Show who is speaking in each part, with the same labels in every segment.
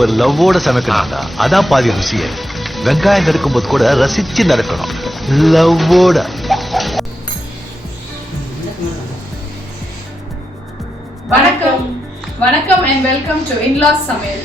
Speaker 1: ஒரு லவ்வோட சமைக்கணும்டா. அதான் பாதி ருசியே. வெங்காயம் நறுக்கும் போது கூட ரசிச்சு நறுக்கணும். லவ்வோட.
Speaker 2: வணக்கம். வணக்கம் அண்ட் வெல்கம் டு இன்லாஸ் சமையல்.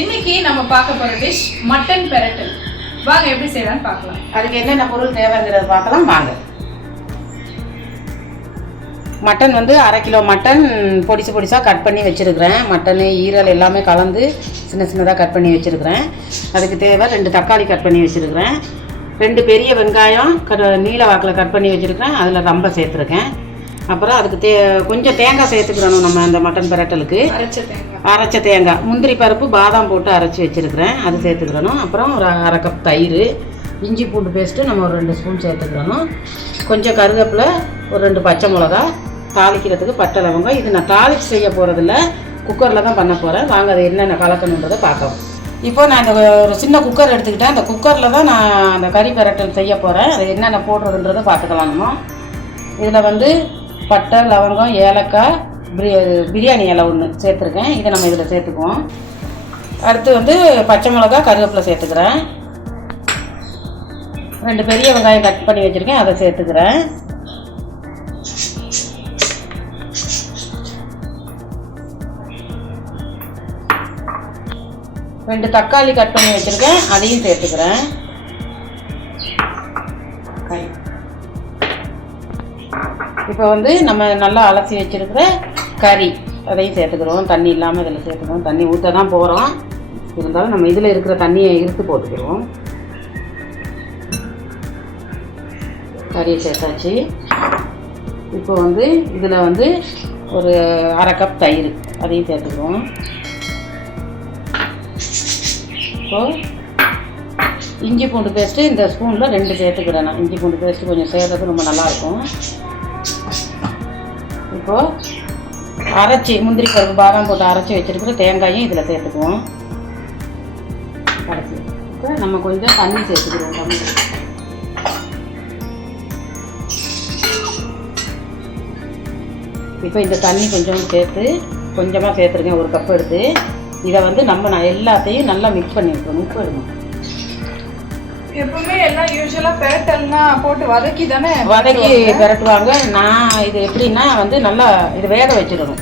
Speaker 2: இன்னைக்கு நம்ம பார்க்க போற டிஷ் மட்டன் பெரட்டல். வாங்க எப்படி செய்யலாம்னு பார்க்கலாம்.
Speaker 3: அதுக்கு என்னென்ன பொருள் தேவைங்கிறத பார்க்கலாம். வாங்க. மட்டன் வந்து அரை கிலோ மட்டன் பொடிசு பொடிசாக கட் பண்ணி வச்சுருக்கிறேன். மட்டன் ஈரல் எல்லாமே கலந்து சின்ன சின்னதாக கட் பண்ணி வச்சுருக்கிறேன். அதுக்கு தேவை ரெண்டு தக்காளி கட் பண்ணி வச்சுருக்கிறேன். ரெண்டு பெரிய வெங்காயம் கட் நீல வாக்கில் கட் பண்ணி வச்சுருக்கிறேன். அதில் ரொம்ப சேர்த்துருக்கேன். அப்புறம் அதுக்கு தே கொஞ்சம் தேங்காய் சேர்த்துக்கிறணும் நம்ம அந்த மட்டன் பிரட்டலுக்கு.
Speaker 2: அரைச்ச தேங்காய்.
Speaker 3: அரைச்ச தேங்காய். முந்திரி பருப்பு பாதாம் போட்டு அரைச்சி வச்சுருக்கிறேன். அது சேர்த்துக்கிறணும். அப்புறம் ஒரு அரை கப் தயிர் இஞ்சி பூண்டு பேஸ்ட்டு நம்ம ஒரு ரெண்டு ஸ்பூன் சேர்த்துக்கிறணும். கொஞ்சம் கருவேப்பிலை ஒரு ரெண்டு பச்சை மிளகா தாளிக்கிறதுக்கு பட்டை லவங்கம். இது நான் தாளிச்சு செய்ய போகிறதில்ல குக்கரில் தான் பண்ண போகிறேன் வாங்க அது என்னென்ன கலக்கணுன்றதை பார்க்கலாம். இப்போ நான் இந்த ஒரு சின்ன குக்கர் எடுத்துக்கிட்டேன். அந்த குக்கரில் தான் நான் அந்த கறி பெரட்டல் செய்ய போகிறேன் அது என்னென்ன போடுறதுன்றதை பார்த்துக்கலாம் நம்ம. இதில் வந்து பட்டை லவங்கம் ஏலக்காய் பிரி- பிரியாணி இலை ஒன்று சேர்த்துருக்கேன். இதை நம்ம இதில் சேர்த்துக்குவோம். அடுத்து வந்து பச்சை மிளகா கருவேப்பிலை சேர்த்துக்கிறேன். ரெண்டு பெரிய வெங்காயம் கட் பண்ணி வச்சுருக்கேன். அதை சேர்த்துக்கிறேன். ரெண்டு தக்காளி கட் பண்ணி வச்சுருக்கேன் அதையும் சேர்த்துக்கிறேன். இப்போ வந்து நம்ம நல்லா அலசி வச்சிருக்கிற கறி அதையும் சேர்த்துக்கிறோம். தண்ணி இல்லாமல் இதில் சேர்த்துக்கிறோம். தண்ணி ஊற்ற தான் போகிறோம் இருந்தாலும் நம்ம இதில் இருக்கிற தண்ணியை இழுத்து போட்டுக்கிறோம். கறியை சேர்த்தாச்சு. இப்போ வந்து இதில் வந்து ஒரு அரை கப் தயிர் அதையும் சேர்த்துக்கிறோம். இப்போ இஞ்சி பூண்டு பேஸ்ட்டு இந்த ஸ்பூனில் ரெண்டு சேர்த்துக்கிறேன் நான் இஞ்சி பூண்டு பேஸ்ட்டு கொஞ்சம் சேர்றது ரொம்ப நல்லாயிருக்கும். இப்போது அரைச்சி முந்திரி பருப்பு பாதாம் போட்டு அரைச்சி வச்சுருக்கிற தேங்காயும் இதில் சேர்த்துக்குவோம். அரைச்சி இப்போ நம்ம கொஞ்சம் தண்ணி சேர்த்துக்கிறோம் தண்ணி. இப்போ இந்த தண்ணி கொஞ்சம் சேர்த்து கொஞ்சமாக சேர்த்துருக்கேன் ஒரு கப் எடுத்து. இதை வந்து நம்ம நான் எல்லாத்தையும் நல்லா மிக்ஸ் பண்ணி விட்டுறோம் மிக்ஸ் பண்ணணும்
Speaker 2: எப்பவுமே எல்லாம் யூஸ்வலா பெரட்டல்னா போட்டு வதக்கி தானே
Speaker 3: வதக்கி பெரட்டுவாங்க. நான் இது எப்படின்னா வந்து நல்லா இது வேக வச்சிடணும்.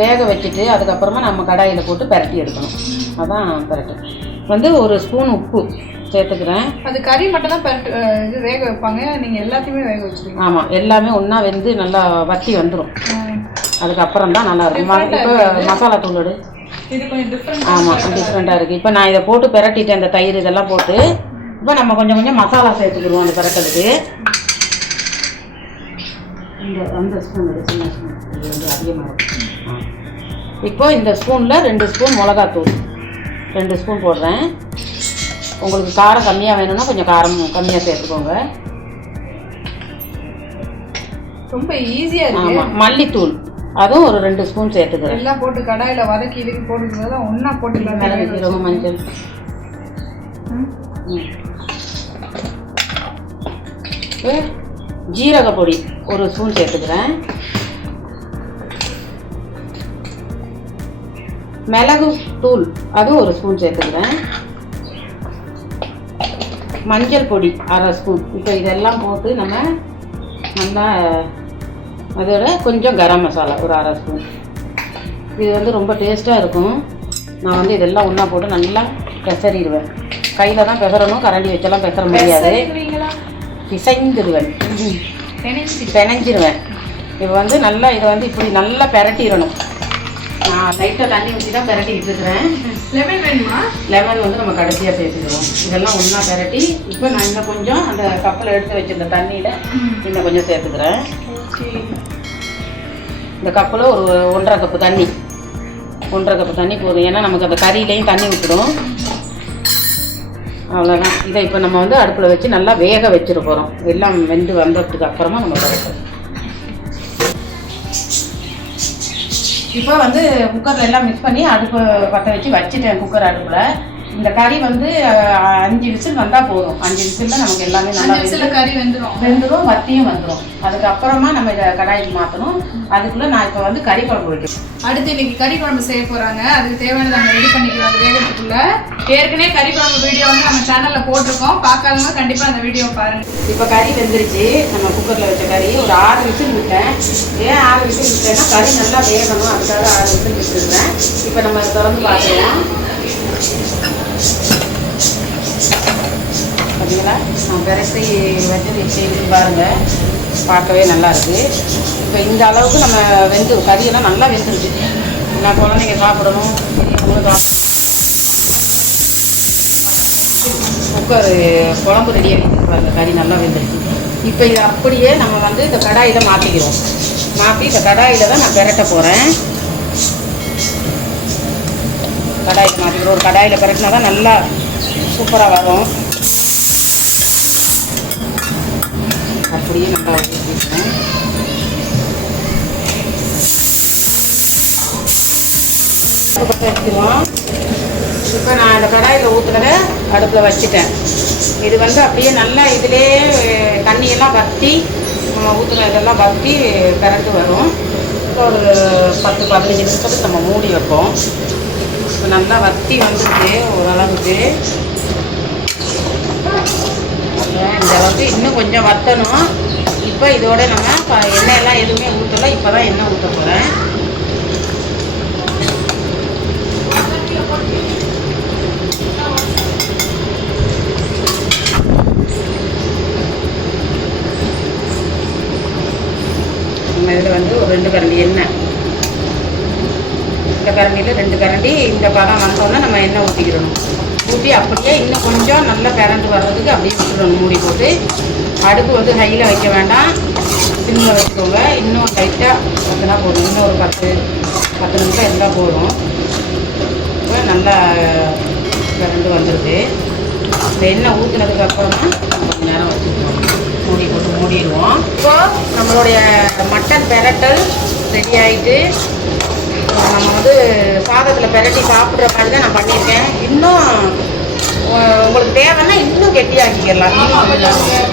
Speaker 3: வேக வச்சுட்டு அதுக்கப்புறமா நம்ம கடாயில் போட்டு பெரட்டி எடுக்கணும். அதான் பெரட்டு. வந்து ஒரு ஸ்பூன் உப்பு சேர்த்துக்கிறேன்.
Speaker 2: அது கறி மட்டும் தான் பெரட்டு இது வேக வைப்பாங்க. நீங்க எல்லாத்தையுமே வேக வச்சிருக்கீங்க
Speaker 3: ஆமாம் எல்லாமே ஒன்றா வெந்து நல்லா வத்தி வந்துடும். அதுக்கப்புறம் தான் நல்லா இருக்கும். இப்போ மசாலா தூள் எடு. ஆமாம் டிஃப்ரெண்ட்டாக இருக்குது இப்போ நான் இதை போட்டு பெரட்டிட்டேன் இந்த தயிர் இதெல்லாம் போட்டு. இப்போ நம்ம கொஞ்சம் கொஞ்சம் மசாலா சேர்த்துக்கிடுவோம் அந்த பெரட்டலுக்கு. இந்த அந்த ஸ்பூன் சின்ன ஸ்பூன் இது வந்து அதிகமாக இருக்கும் இந்த ஸ்பூனில் ரெண்டு ஸ்பூன் மிளகாத்தூள். ரெண்டு ஸ்பூன் போடுறேன். உங்களுக்கு காரம் கம்மியாக வேணும்னா கொஞ்சம் காரம் கம்மியாக சேர்த்துக்கோங்க.
Speaker 2: ரொம்ப ஈஸியா இருக்கு.
Speaker 3: ஆமாம் மல்லித்தூள். அதுவும் ஒரு ரெண்டு ஸ்பூன் சேர்த்துக்கிறேன்.
Speaker 2: எல்லாம் போட்டு கடாயில வதக்கி இதுக்கு போடுறது ஒன்னா போட்டு எல்லாத்தையும்
Speaker 3: மிளகு சீரகம் மஞ்சள். ஜீரக பொடி ஒரு ஸ்பூன் சேர்த்துக்கிறேன். மிளகு தூள் அதுவும் ஒரு ஸ்பூன் சேர்த்துக்கிறேன். மஞ்சள் பொடி அரை ஸ்பூன் இப்போ இதெல்லாம் போட்டு நம்ம நல்லா அதோட கொஞ்சம் கரம் மசாலா ஒரு அரை ஸ்பூன். இது வந்து ரொம்ப டேஸ்ட்டாக இருக்கும். நான் வந்து இதெல்லாம் ஒன்றா போட்டு நல்லா பெசறிடுவேன். கையில் தான் பெசறணும் கரண்டி வச்செல்லாம் பெசற முடியாது? பிசைந்துடுவேன்.
Speaker 2: பெனஞ்சி.
Speaker 3: பிணைஞ்சிருவேன் இப்போ வந்து நல்லா இதை வந்து இப்படி நல்லா பெரட்டிடணும். நான் லைட்டாக தண்ணி ஊற்றி தான் பெரட்டிக்கிட்டு இருக்கிறேன்
Speaker 2: லெமன் வேணுமா?
Speaker 3: லெமன் வந்து நம்ம கடைசியாக சேர்த்துக்கிறோம் இதெல்லாம் ஒன்றா பெரட்டி இப்போ நான் இன்னும் கொஞ்சம் அந்த கப்பில் எடுத்து வச்சிருந்த தண்ணியில் இன்னும் கொஞ்சம் சேர்த்துக்கிறேன். இந்த கப்பில் ஒரு ஒன்றரை கப்பு தண்ணி. ஒன்றரை கப்பு தண்ணி போதும். ஏன்னா நமக்கு அந்த கறியிலையும் தண்ணி விட்டுடும் அவ்வளோதான் இதை இப்போ நம்ம வந்து அடுப்பில் வச்சு நல்லா வேக வச்சிட போகிறோம் எல்லாம் வெந்து வந்ததுக்கு அப்புறமா நம்ம கரெக்டாக இப்போ வந்து குக்கரில் எல்லாம் மிக்ஸ் பண்ணி அடுப்பு பற்ற வச்சு வச்சுட்டேன் குக்கர் அடுப்பில். இந்த கறி வந்து அஞ்சு விசில் வந்தால் போதும். அஞ்சு விசில்ல நமக்கு எல்லாமே நல்லா
Speaker 2: விசில கறி வெந்துரும்.
Speaker 3: வெந்துடும் வத்தியும் வந்துடும் அதுக்கப்புறமா நம்ம இதை கடாய்க்கு மாற்றணும் அதுக்குள்ளே நான் இப்போ வந்து கறி குழம்பு வைக்கணும்
Speaker 2: அடுத்து இன்னைக்கு கறி குழம்பு செய்ய போறாங்க. அதுக்கு தேவையானது நம்ம ரெடி பண்ணிக்கலாம் அது வேகத்துக்குள்ள. ஏற்கனவே கறி குழம்பு வீடியோ வந்து நம்ம சேனல்ல போட்டிருக்கோம். பார்க்காதவங்க கண்டிப்பா அந்த வீடியோ பாருங்க.
Speaker 3: இப்போ கறி வெந்துருச்சு. நம்ம குக்கரில் வச்ச கறி. ஒரு ஆறு விசில் விட்டேன். ஏன் ஆறு விசில் விட்டேன்னா கறி நல்லா வேகணும். அதுக்காக ஆறு விசில் விட்டுருந்தேன். இப்போ நம்ம திறந்து பார்க்கலாம் பார்த்தீங்களா நான் வச்சு செய்து பாருங்கள் பார்க்கவே நல்லா இருக்கு இப்போ இந்த அளவுக்கு நம்ம வெந்து கறியெல்லாம் நல்லா வெந்துருச்சு. நான் குழந்தைங்க சாப்பிடணும் சாப்பிடணும். குக்கர் குழம்பு ரெடி ஆகிட்டு கறி நல்லா வெந்துருச்சு. இப்போ இதை அப்படியே நம்ம வந்து இந்த கடாயில் மாற்றிக்கிறோம் மாற்றி இந்த கடாயில் தான் நான் பெரட்ட போகிறேன் கடாயில் மாற்றிக்கிறோம் ஒரு கடாயில் பெரட்டினா தான் நல்லா சூப்பராக வரும். அப்படியே நல்லா ஊற்றிக்கிறேன் வச்சுக்குவோம் இப்போ நான் அந்த கடாயில் ஊற்றுனதை அடுப்பில் வச்சுட்டேன். இது வந்து அப்படியே நல்லா இதிலே தண்ணியெல்லாம் வற்றி நம்ம ஊற்றுன இதெல்லாம் வற்றி பிறகு வரும். இப்போ ஒரு பத்து பதினஞ்சு நிமிஷத்துக்கு நம்ம மூடி வைப்போம். இப்போ நல்லா வத்தி வந்துருக்கு ஓரளவுக்கு. இந்த அளவுக்கு இன்னும் கொஞ்சம் வற்றணும் இப்போ இதோட நம்ம ப- எண்ணெயெல்லாம் எதுவுமே ஊற்றலை இப்போ தான் எண்ணெய் ஊற்ற போகிறேன் நம்ம இதில் வந்து ஒரு ரெண்டு கரண்டி எண்ணெய் வந்து ரெண்டு கரண்டி இந்த பதம் வந்தோடனே நம்ம எண்ணெய் ஊற்றிக்கிடணும் ஊற்றி அப்படியே இன்னும் கொஞ்சம் நல்லா கரண்ட் வர்றதுக்கு அப்படியே விட்டுடணும் மூடி போட்டு. அடுப்பு வந்து ஹையில் வைக்க வேண்டாம். சிம்மில் வச்சுக்கோங்க. இன்னும் லைட்டாக பத்துனா போதும். இன்னும் ஒரு பத்து பத்து நிமிஷம் இருந்தால் போதும். இப்போ நல்லா கரண்ட் வந்துடுது இந்த எண்ணெய் ஊற்றுனதுக்கு அப்புறமா கொஞ்சம் நேரம் வச்சுக்குவோம் மூடி போட்டு மூடிடுவோம். இப்போ நம்மளுடைய மட்டன் பெரட்டல் ரெடி ஆகிட்டு நம்ம வந்து சாதத்தில் பெரட்டி சாப்பிட்ற மாதிரி தான் நான் பண்ணியிருக்கேன். இன்னும் உங்களுக்கு தேவைன்னா இன்னும் கெட்டியாக்கிக்கலாம்.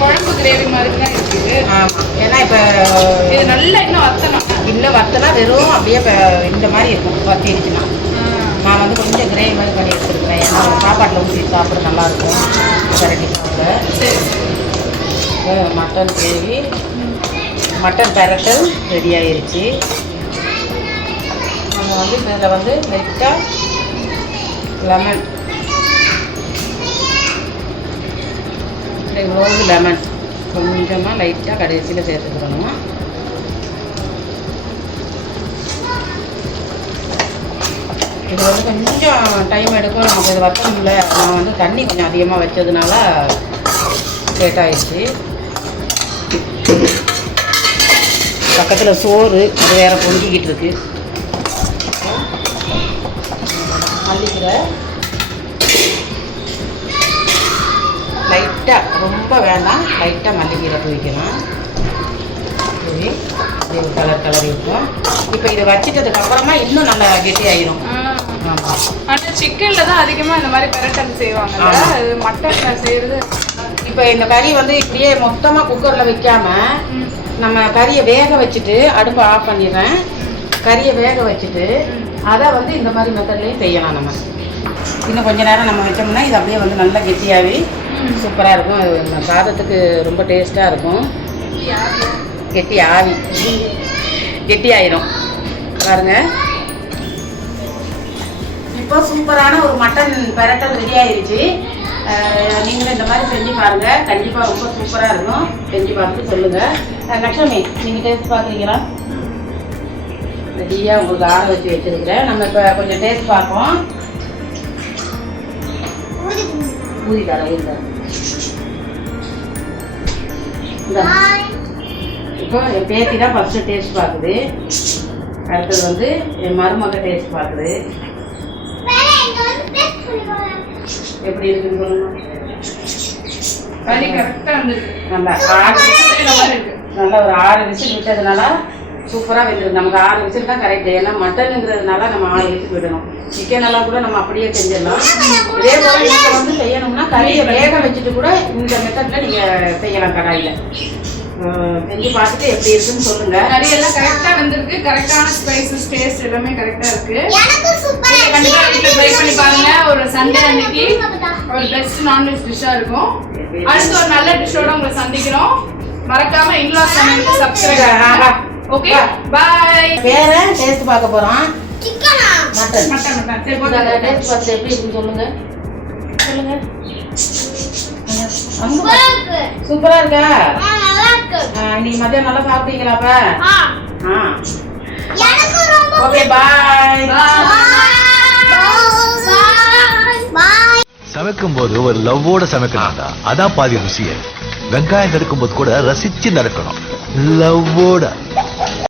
Speaker 2: குழம்பு கிரேவி மாதிரி தான் இருக்குது.
Speaker 3: ஆமாம் ஏன்னா இப்போ
Speaker 2: இது நல்லா இன்னும் வத்தணும்
Speaker 3: இன்னும் வத்தனா வெறும் அப்படியே இப்போ இந்த மாதிரி இருக்கும் வத்திடுச்சுன்னா நான் வந்து கொஞ்சம் கிரேவி மாதிரி பண்ணி வச்சுருக்கிறேன். ஏன்னா சாப்பாட்டில் ஊற்றி சாப்பிட நல்லாயிருக்கும் பெரட்டி சாப்பிட. மட்டன் கிரேவி மட்டன் பெரட்டல் ரெடி ஆயிருச்சு. நம்ம வந்து இதில் வந்து லைட்டாக லெமன் இவ்வளவு லெமன் கொஞ்சமாக லைட்டாக கடைசியில் சேர்த்துக்கிறணும் இது வந்து கொஞ்சம் டைம் எடுக்கும். நமக்கு இது வத்தணும்ல நான் வந்து தண்ணி கொஞ்சம் அதிகமாக வச்சதுனால லேட் ஆயிடுச்சு பக்கத்தில் சோறு அது வேற பொங்கிக்கிட்டு இருக்கு. மல்லிக்கீரை லைட்டாக ரொம்ப வேண்டாம் லைட்டாக மல்லிக்கீரை தூவிக்கலாம். சரி இது கலர் கலர் இருக்கும். இப்போ இதை வச்சிட்டதுக்கு அப்புறமா இன்னும் நல்லா கெட்டி ஆயிரும். ஆமாம்
Speaker 2: ஆனா சிக்கன்ல தான் அதிகமா இந்த மாதிரி பெரட்டல் செய்வாங்க. அது மட்டன்ல செய்யறது
Speaker 3: இப்போ இந்த கறி வந்து இப்படியே மொத்தமாக குக்கரில் வைக்காம நம்ம கறியை வேக வச்சுட்டு அடுப்பை ஆஃப் பண்ணிடுறேன். கறியை வேக வச்சுட்டு அதை வந்து இந்த மாதிரி மெத்தட்லேயும் செய்யலாம் நம்ம. இன்னும் கொஞ்ச நேரம் நம்ம வச்சோம்னா இது அப்படியே வந்து நல்லா கெட்டியாகி சூப்பராக இருக்கும். சாதத்துக்கு ரொம்ப டேஸ்ட்டாக இருக்கும். கெட்டி ஆவி. கெட்டி ஆயிரும் பாருங்க. இப்போ சூப்பரான ஒரு மட்டன் பெரட்டல் ரெடி ஆயிருச்சு. நீங்களும் இந்த மாதிரி செஞ்சு பாருங்க. கண்டிப்பா ரொம்ப சூப்பரா இருக்கும். செஞ்சு பார்த்துட்டு சொல்லுங்க. அஹ் லக்ஷ்மி நீங்க டேஸ்ட் பார்க்குறீங்களா? ரெடியாக உங்களுக்கு ஆற வச்சு வச்சிருக்கிறேன். நம்ம இப்போ கொஞ்சம் டேஸ்ட் பார்ப்போம். ஊதி தரேன் இந்தா. இப்போ என் பேத்தி தான் ஃபஸ்ட்டு டேஸ்ட் பார்க்குது. அடுத்தது வந்து என் மருமக டேஸ்ட் பார்க்குது. எப்படி இருக்குன்னு சொல்லுங்க. நல்லா ஆறு நல்லா ஒரு ஆறு விசில் விட்டதுனால சூப்பராக வெந்திருக்கு. நமக்கு ஆறு விசில் தான் கரெக்ட் ஏன்னா மட்டனுங்கிறதுனால நம்ம ஆறு விசில் விடணும் சிக்கன் எல்லாம் கூட நம்ம அப்படியே செஞ்சிடலாம். இதே போல நீங்கள் வந்து செய்யணும்னா கறியை வேக வச்சுட்டு கூட இந்த மெத்தடில் நீங்கள் செய்யலாம் கடாயில். செஞ்சு பார்த்துட்டு எப்படி இருக்குன்னு சொல்லுங்கள்
Speaker 2: கறி எல்லாம் கரெக்டா வந்திருக்கு. கரெக்டான ஸ்பைசஸ் டேஸ்ட் எல்லாமே கரெக்டா இருக்கு. நீங்க கண்டிப்பா வீட்ல ட்ரை பண்ணி பாருங்க. ஒரு சண்டே அன்னைக்கு ஒரு பெஸ்ட் நான்வெஜ் டிஷ்ஷா இருக்கும். அடுத்து ஒரு நல்ல டிஷ்ஷோட உங்களை சந்திக்கிறோம். மறக்காம இன்லா சமையலுக்கு சப்ஸ்கிரைப் ஓகே பாய்
Speaker 3: வேற டேஸ்ட் பார்க்க போகிறோம் மட்டன்
Speaker 2: மட்டன் மட்டன் சரி போதும்.
Speaker 3: டேஸ்ட் பார்த்து எப்படி இருக்குன்னு சொல்லுங்க. சொல்லுங்க. சூப்பரா இருக்கா. ஆ, இன்னைக்கு மதியம் நல்லா சாப்பிட்டீங்களாப்பா ஆ. ஓகே பாய்
Speaker 1: சமைக்கும் போது ஒரு லவ்வோட சமைக்கணும்டா. அதான் பாதி ருசியே. வெங்காயம் நறுக்கும் போது கூட ரசிச்சு நறுக்கணும். லவ்வோட.